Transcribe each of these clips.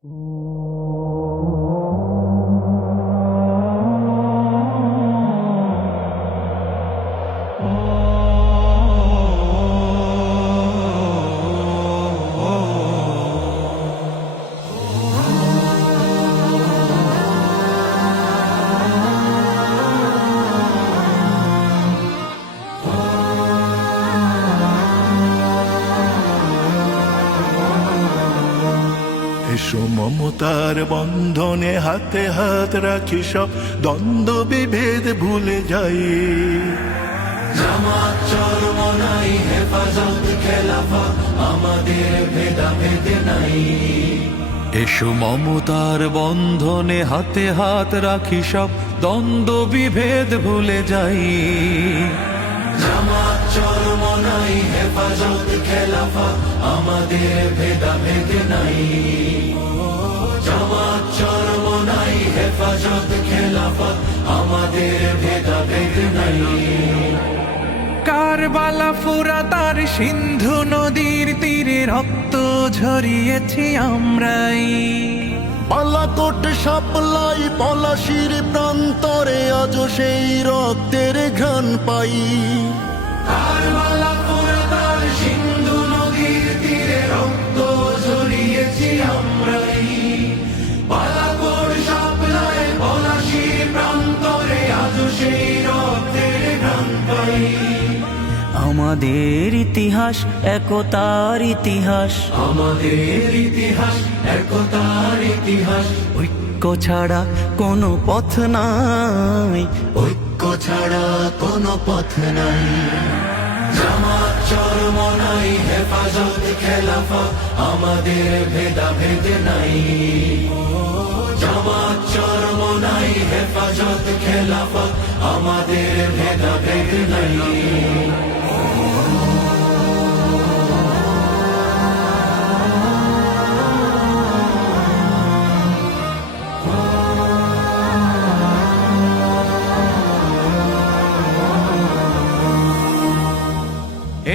এসো মমতার বন্ধনে হাতে হাত রাখি, সব দ্বন্দ্ব বিভেদ ভুলে যাই। জামাত চরমনাই হেফাজত খেলাফত আমাদের ভেদাভেদ নাই। এসো মমতার বন্ধনে হাতে হাত রাখি, সব দ্বন্দ্ব বিভেদ ভুলে যাই। জামাত চরমনাই হেফাজত খেলাফত আমাদের ভেদাভেদ নাই। জামাত চরমনাই হেফাজত খেলাফত আমাদের ভেদাভেদ নাই। কারবালা ফুরাত আর সিন্ধু নদীর তীরে রক্ত ঝরিয়েছি আমরাই। বালাকোট সাপলাই পলাশির প্রান্তরে আজ সেই রক্তের ঘ্রাণ পাই। কারবালা ফুরাত আর সিন্ধু নদীর তীরে রক্ত ঝরিয়েছি আমরাই। বালাকোট সাপলাই পলাশির প্রান্তরে আজ সেই রক্তের ঘ্রাণ পাই। আমাদের ইতিহাস একতার ইতিহাস, আমাদের ইতিহাস একতার ইতিহাস। ঐক্য ছাড়া কোনো পথ নাই, ঐক্য ছাড়া কোনো পথ নাই। জামাত চরমনাই হেফাজত খেলাফত আমাদের ভেদাভেদ নাই। জামাত চরমনাই হেফাজত খেলাফত আমাদের ভেদাভেদ নাই।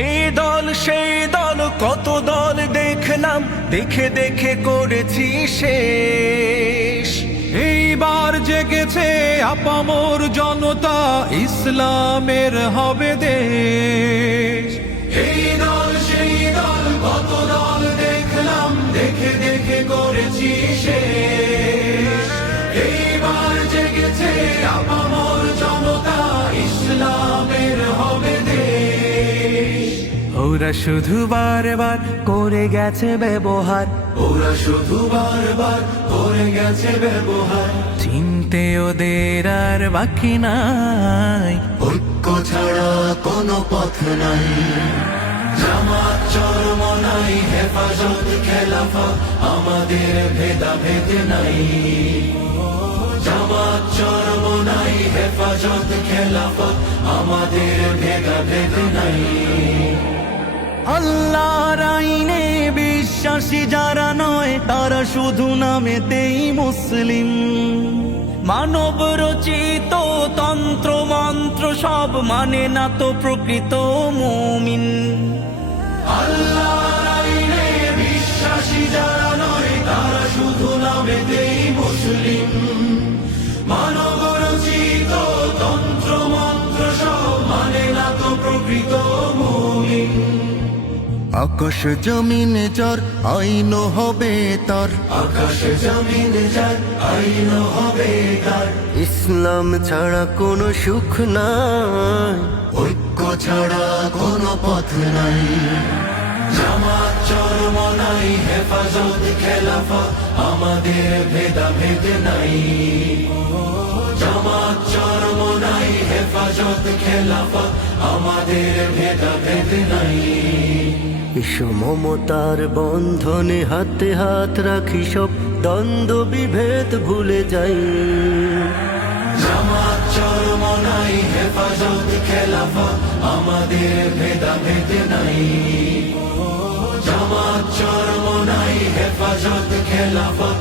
এই দল সেই দল কত দল দেখলাম, দেখে দেখে করেছি শেষ। এইবার জেগেছে আপামর জনতা, ইসলামের হবে দেশ। এই দল সেই দল কত দল দেখলাম, দেখে দেখে করেছি শেষ। এইবার জেগেছে আপামর জনতা, ইসলামের হবে দেশ। ওরা শুধু বারবার করে গেছে ব্যবহার, ওরা শুধু বারবার করে গেছে ব্যবহার। চিনতে ওদের আর বাকি নাই, ঐক্য ছাড়া কোনো পথ নাই। জামাত চরমনাই হেফাজত খেলাফত আমাদের ভেদাভেদ নাই। জামাত চরমনাই হেফাজত খেলাফত আমাদের ভেদাভেদ নাই। আল্লাহর আইনে বিশ্বাসী যারা নয়, তারা শুধু নামেতেই মুসলিম। মানব রচিত তন্ত্র মন্ত্র সব মানে না তো প্রকৃত মুমিন। আল্লাহর আইনে বিশ্বাসী যারা নয়, তারা শুধু নামেতেই মুসলিম। মানব রচিত তন্ত্র মন্ত্র সব মানে না তো প্রকৃত মুমিন। আকাশ জমিন যার আইন হবে তার, আকাশ জমিন যার আইন হবে তার। ইসলাম ছাড়া কোনো সুখ নাই, ঐক্য ছাড়া কোনো পথ নাই। জামাত চরমনাই হেফাজত খেলাফত আমাদের ভেদাভেদ নাই। জামাত চরমনাই হেফাজত খেলাফত আমাদের ভেদাভেদ নাই। এসো মমতার বন্ধনে হাতে হাত রাখি, সব দ্বন্দ্ব বিভেদ ভুলে যাই। জামাত চরমনাই হেফাজত খেলাফত আমাদের ভেদাভেদ নাই। জামাত চরমনাই হেফাজত খেলাফত